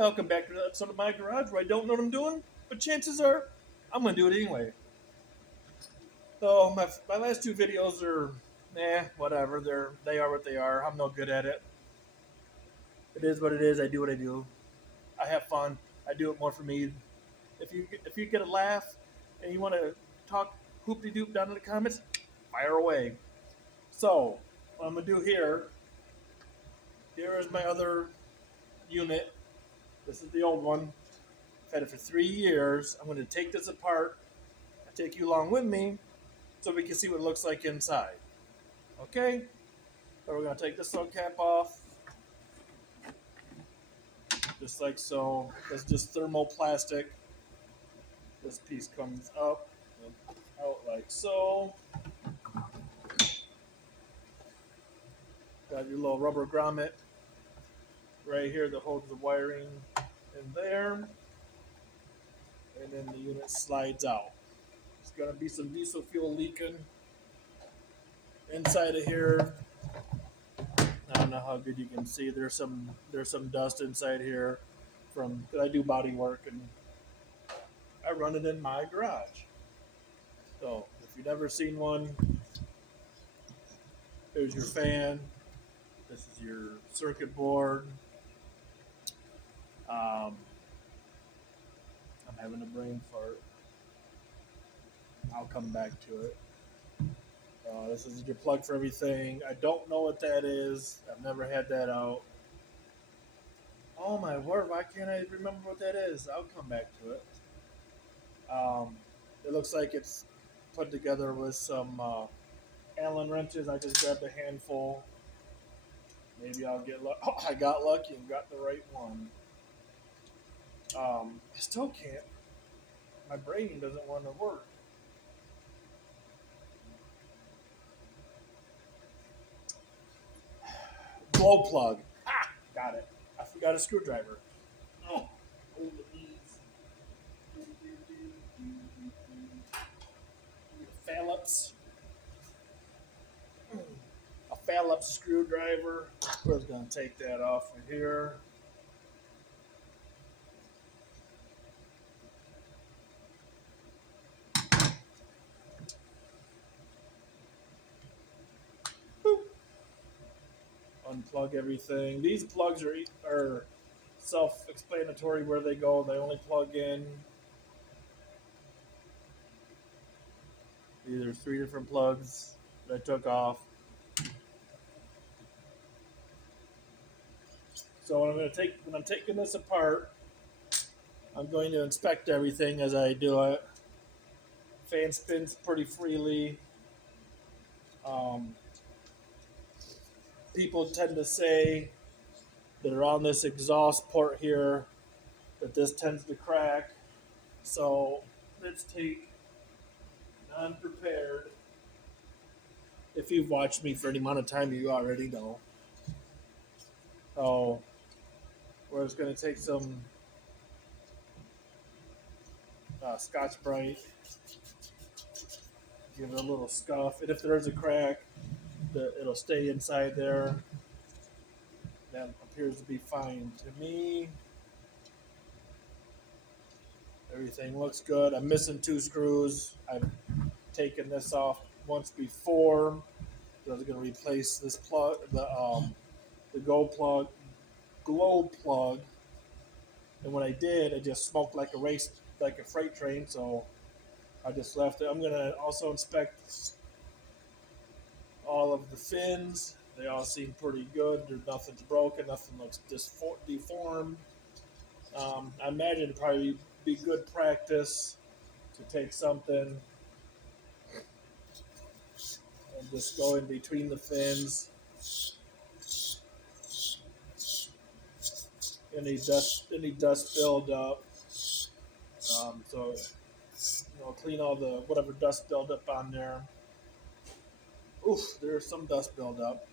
Welcome back to the episode of my garage where I don't know what I'm doing, but chances are I'm gonna do it anyway. So my last two videos are whatever. They are what they are. I'm no good at it. It is what it is. I do what I do. I have fun. I do it more for me. If you get a laugh and you want to talk hoop de doop down in the comments, fire away. So what I'm gonna do here is my other unit. This is the old one. I've had it for 3 years. I'm gonna take this apart. I take you along with me so we can see what it looks like inside. Okay? So we're going to take this little cap off, just like so. It's just thermoplastic. This piece comes up and out like so. Got your little rubber grommet right here that holds the wiring in there. And then the unit slides out. There's going to be some diesel fuel leaking inside of here. I don't know how good you can see. There's some dust inside here from I do body work and I run it in my garage. So if you've never seen one, there's your fan. This is your circuit board. I'm having a brain fart. I'll come back to it. This is your plug for everything. I don't know what that is. I've never had that out. Oh my word! Why can't I remember what that is? I'll come back to it. Um, it looks like it's put together with some Allen wrenches. I just grabbed a handful. Maybe I'll get lucky. Oh, I got lucky and got the right one. I still can't. My brain doesn't want to work. Glow plug. Ah, got it. I forgot a screwdriver. Oh, hold the knees. Phillips. A Phillips screwdriver. We're just gonna take that off of here. Boop. Unplug everything. These plugs are self-explanatory where they go. They only plug in. There's three different plugs that I took off. So when I'm taking this apart, I'm going to inspect everything as I do it. Fan spins pretty freely. Um, People tend to say that are on this exhaust port here that this tends to crack. So let's take non-prepared. If you've watched me for any amount of time, you already know. So we're just going to take some Scotch Brite, give it a little scuff, and if there's a crack, it'll stay inside there. That appears to be fine to me. Everything looks good. I'm missing two screws. I've taken this off once before. I was going to replace this plug, the glow plug, and when I did, it just smoked like a freight train. So I just left it. I'm going to also inspect all of the fins. They all seem pretty good. Nothing's broken. Nothing looks deformed. I imagine it'd probably be good practice to take something and just go in between the fins. Any dust build up. So clean all the whatever dust build up on there. Oof, there's some dust build up.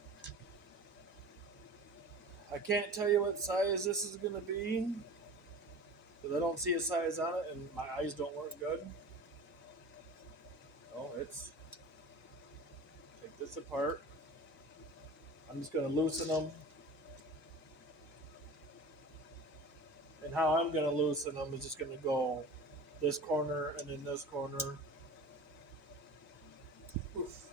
I can't tell you what size this is going to be because I don't see a size on it and my eyes don't work good. Oh, it's take this apart. I'm just going to loosen them And how I'm going to loosen them is just going to go this corner and then this corner. Oof.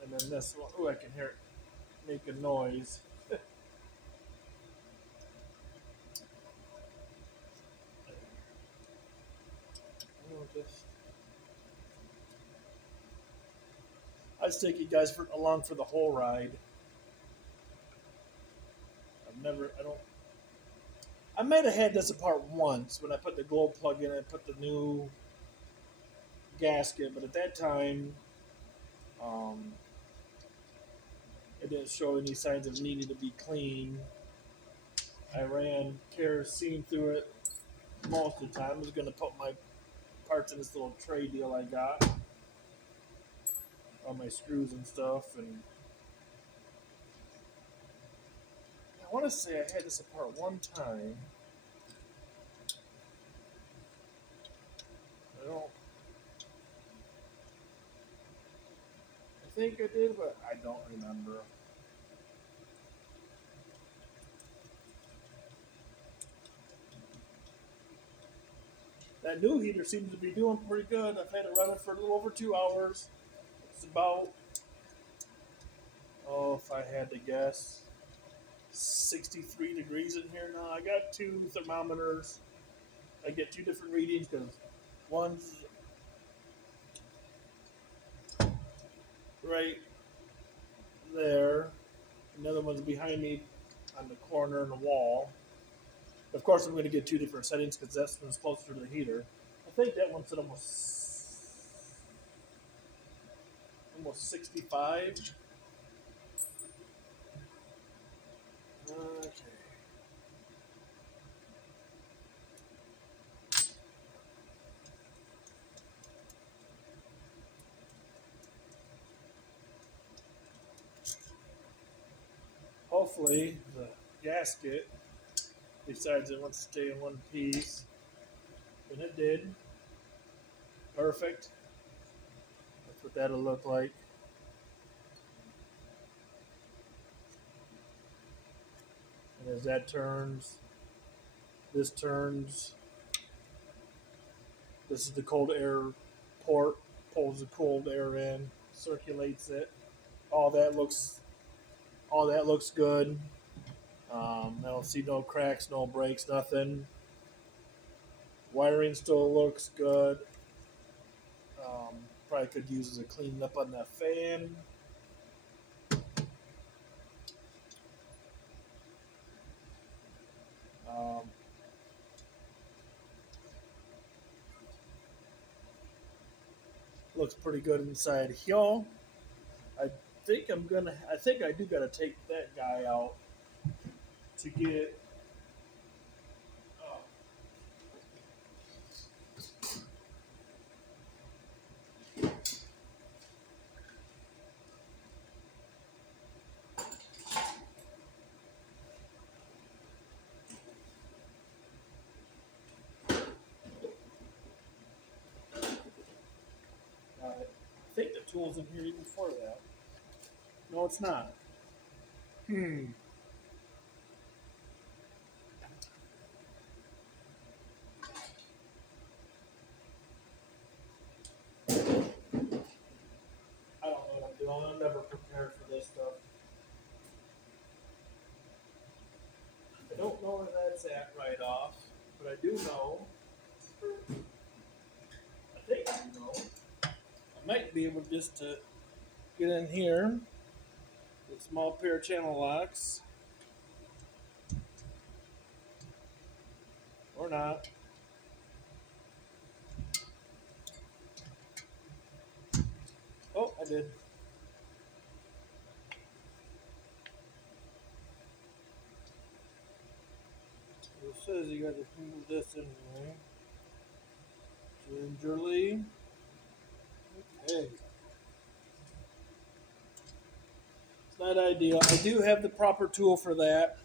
And then this one. Ooh, I can hear it make a noise. I just take you guys along for the whole ride. I don't. I might have had this apart once when I put the glow plug in and put the new gasket, but at that time, um, it didn't show any signs of needing to be clean. I ran kerosene through it most of the time. I was going to put my parts in this little tray deal I got, all my screws and stuff, and I want to say I had this apart one time. I don't. I think I did, but I don't remember. That new heater seems to be doing pretty good. I've had it running for a little over 2 hours. It's about, oh, if I had to guess, 63 degrees in here now. I got two thermometers. I get two different readings because one's right there, another one's behind me on the corner in the wall. Of course, I'm going to get two different settings because this one's closer to the heater. I think that one's at almost 65. Okay. Hopefully, the gasket decides it wants to stay in one piece. And it did. Perfect. That's what that'll look like. And as that turns, this turns. This is the cold air port. Pulls the cold air in, circulates it. All that looks, all that looks good. I don't see no cracks, no breaks, nothing. Wiring still looks good. Probably could use as a cleanup on that fan. Um, looks pretty good inside here. I I think I do gotta take that guy out to get. Oh, got it. I think the tool's in here even before that. No, it's not. Hmm. I don't know what I'm doing. I'm never prepared for this stuff. I don't know where that's at right off, but I do know. I think I know. I might be able just to get in here with a small pair of channel locks. Or not. Oh, I did. It says you got to move this anyway. Gingerly. Okay. It's not ideal. I do have the proper tool for that.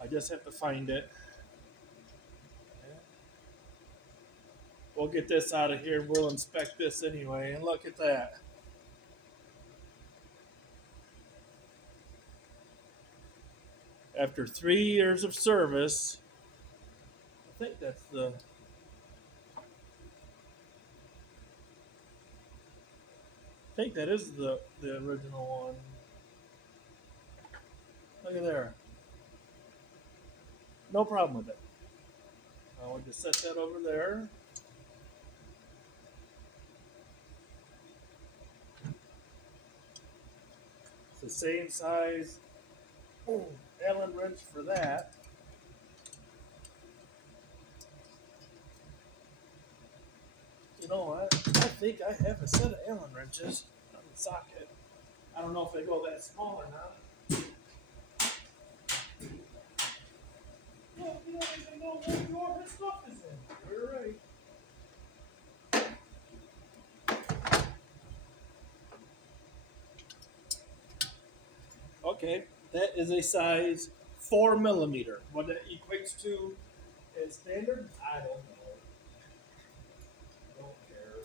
I just have to find it. We'll get this out of here. We'll inspect this anyway. And look at that. After 3 years of service, I think that's I think that is the original one. Look at there. No problem with it. I'll just set that over there. It's the same size Allen wrench for that. You know what? I think I have a set of Allen wrenches on the socket. I don't know if they go that small or not. Well, you don't even know what drawer his stuff is in. You're right. Okay, that is a size 4 millimeter. What that equates to is standard? I don't know. Don't care.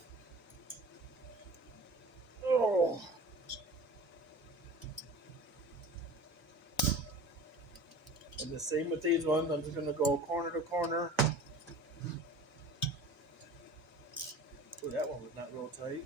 Oh. And the same with these ones. I'm just going to go corner to corner. Oh, that one was not real tight.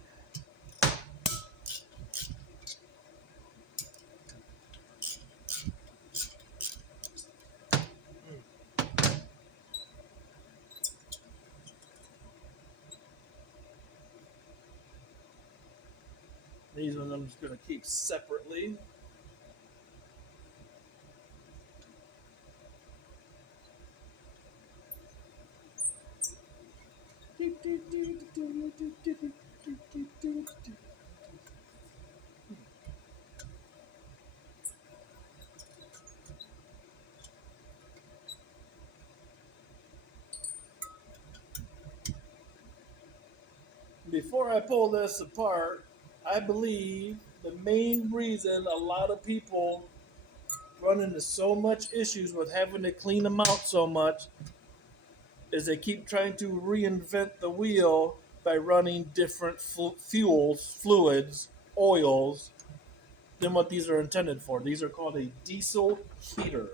These ones I'm just going to keep separately. Before I pull this apart, I believe the main reason a lot of people run into so much issues with having to clean them out so much is they keep trying to reinvent the wheel by running different fuels, fluids, oils than what these are intended for. These are called a diesel heater.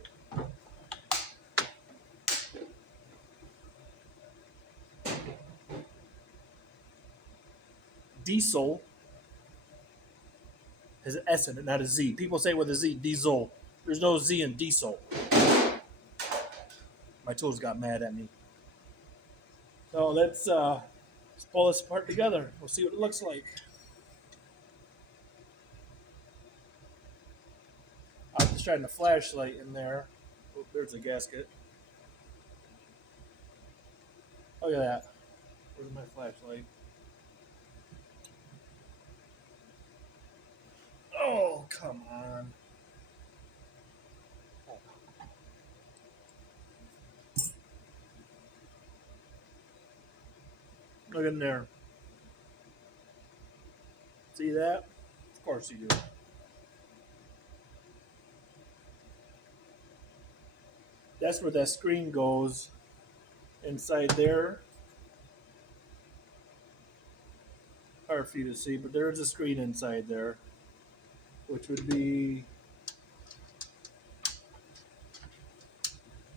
Diesel has an S in it, not a Z. People say with a Z, diesel. There's no Z in diesel. My tools got mad at me. So let's pull this apart together. We'll see what it looks like. I'm just trying a flashlight in there. Oh, there's a gasket. Look at that. Where's my flashlight? Oh, come on. Look in there. See that? Of course you do. That's where that screen goes inside there. Hard for you to see, but there's a screen inside there, which would be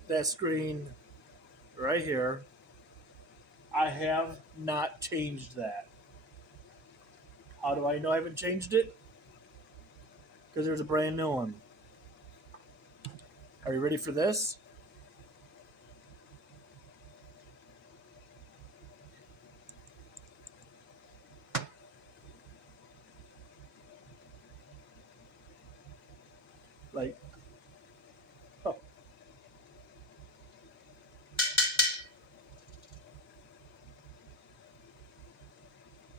that screen right here. I have not changed that. How do I know I haven't changed it? Because there's a brand new one. Are you ready for this? Like, oh.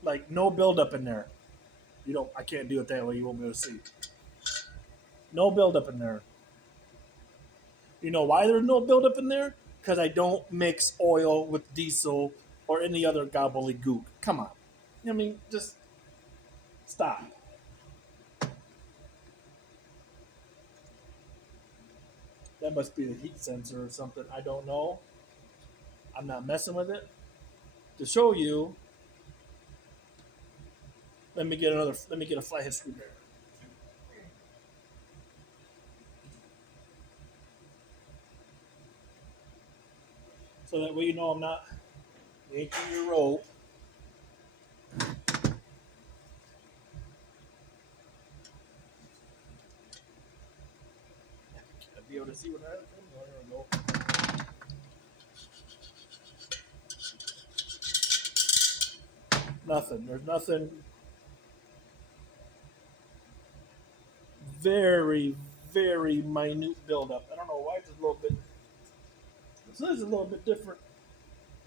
Like no buildup in there. You don't. I can't do it that way. You won't be able to see. No buildup in there. You know why there's no buildup in there? Because I don't mix oil with diesel or any other gobbledygook. Come on. I mean, just stop. That must be the heat sensor or something. I don't know. I'm not messing with it. To show you, let me get another. Let me get a flathead screwdriver. so that way you know I'm not making your rope. I'll be able to see what I have. Oh, there we go. Nothing. There's nothing very, very minute buildup. I don't know why it's a little bit. This is a little bit different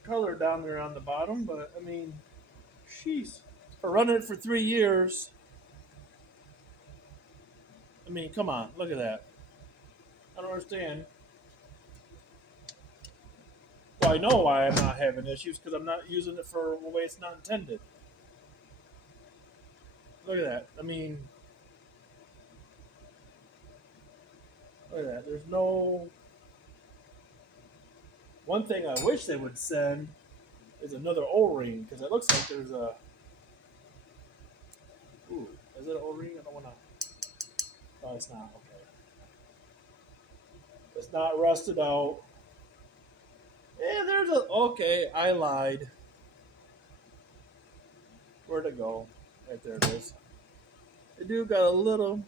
color down there on the bottom, but I mean, jeez. For running it for 3 years, I mean, come on, look at that. I don't understand. Well, I know why I'm not having issues because I'm not using it for the way it's not intended. Look at that. I mean, look at that. There's no. One thing I wish they would send is another O-ring because it looks like there's a. Ooh, is it an O-ring? I don't want to. No, it's not. Okay. It's not rusted out. Yeah, there's a. Okay, I lied. Where'd it go? Right there it is. They do got a little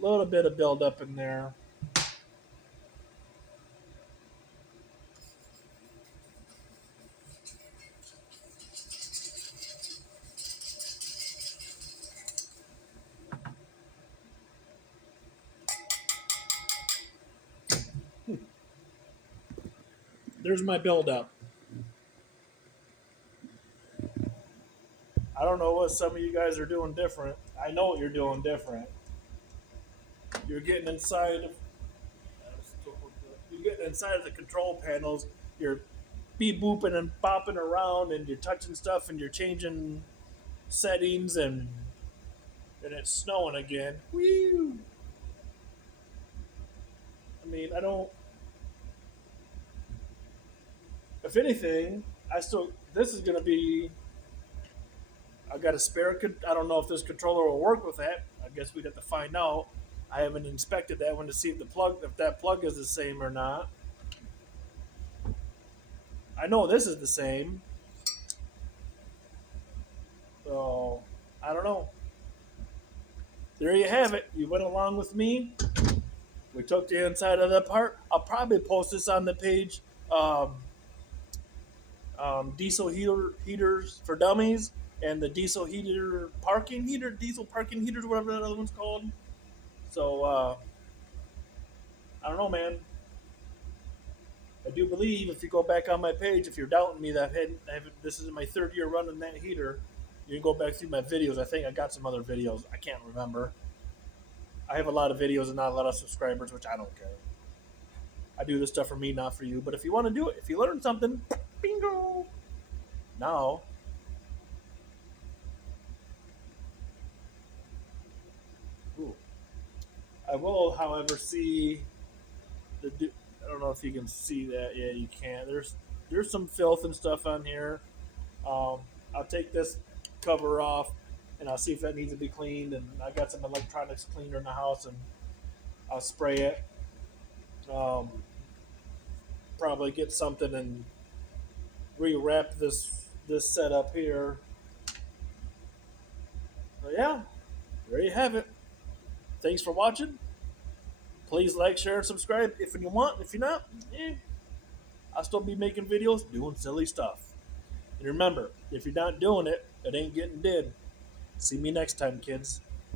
bit of buildup in there. There's my buildup. I don't know what some of you guys are doing different. I know what you're doing different. You're getting inside of you're getting inside of the control panels. You're beep booping and bopping around, and you're touching stuff, and you're changing settings, and it's snowing again. Woo! I mean, I don't. If anything, I still. This is going to be. I got a spare. I don't know if this controller will work with that. I guess we'd have to find out. I haven't inspected that one to see if that plug is the same or not. I know this is the same. So I don't know. There you have it. You went along with me. We took the inside of that part. I'll probably post this on the page. Um, Diesel heaters for dummies and the diesel parking heaters, whatever that other one's called. So I don't know, man. I do believe if you go back on my page, if you're doubting me that this is my third year running that heater, you can go back through my videos. I think I got some other videos. I can't remember. I have a lot of videos and not a lot of subscribers, which I don't care. I do this stuff for me, not for you. But if you want to do it, if you learn something, bingo. Now, ooh, I will, however, see the. I don't know if you can see that. Yeah, you can. There's some filth and stuff on here. I'll take this cover off, and I'll see if that needs to be cleaned. And I got some electronics cleaner in the house, and I'll spray it. Um, Probably get something and rewrap this setup here. But yeah, there you have it. Thanks for watching. Please like, share, and subscribe if you want. If you're not, I'll still be making videos doing silly stuff. And remember, if you're not doing it, it ain't getting did. See me next time, kids.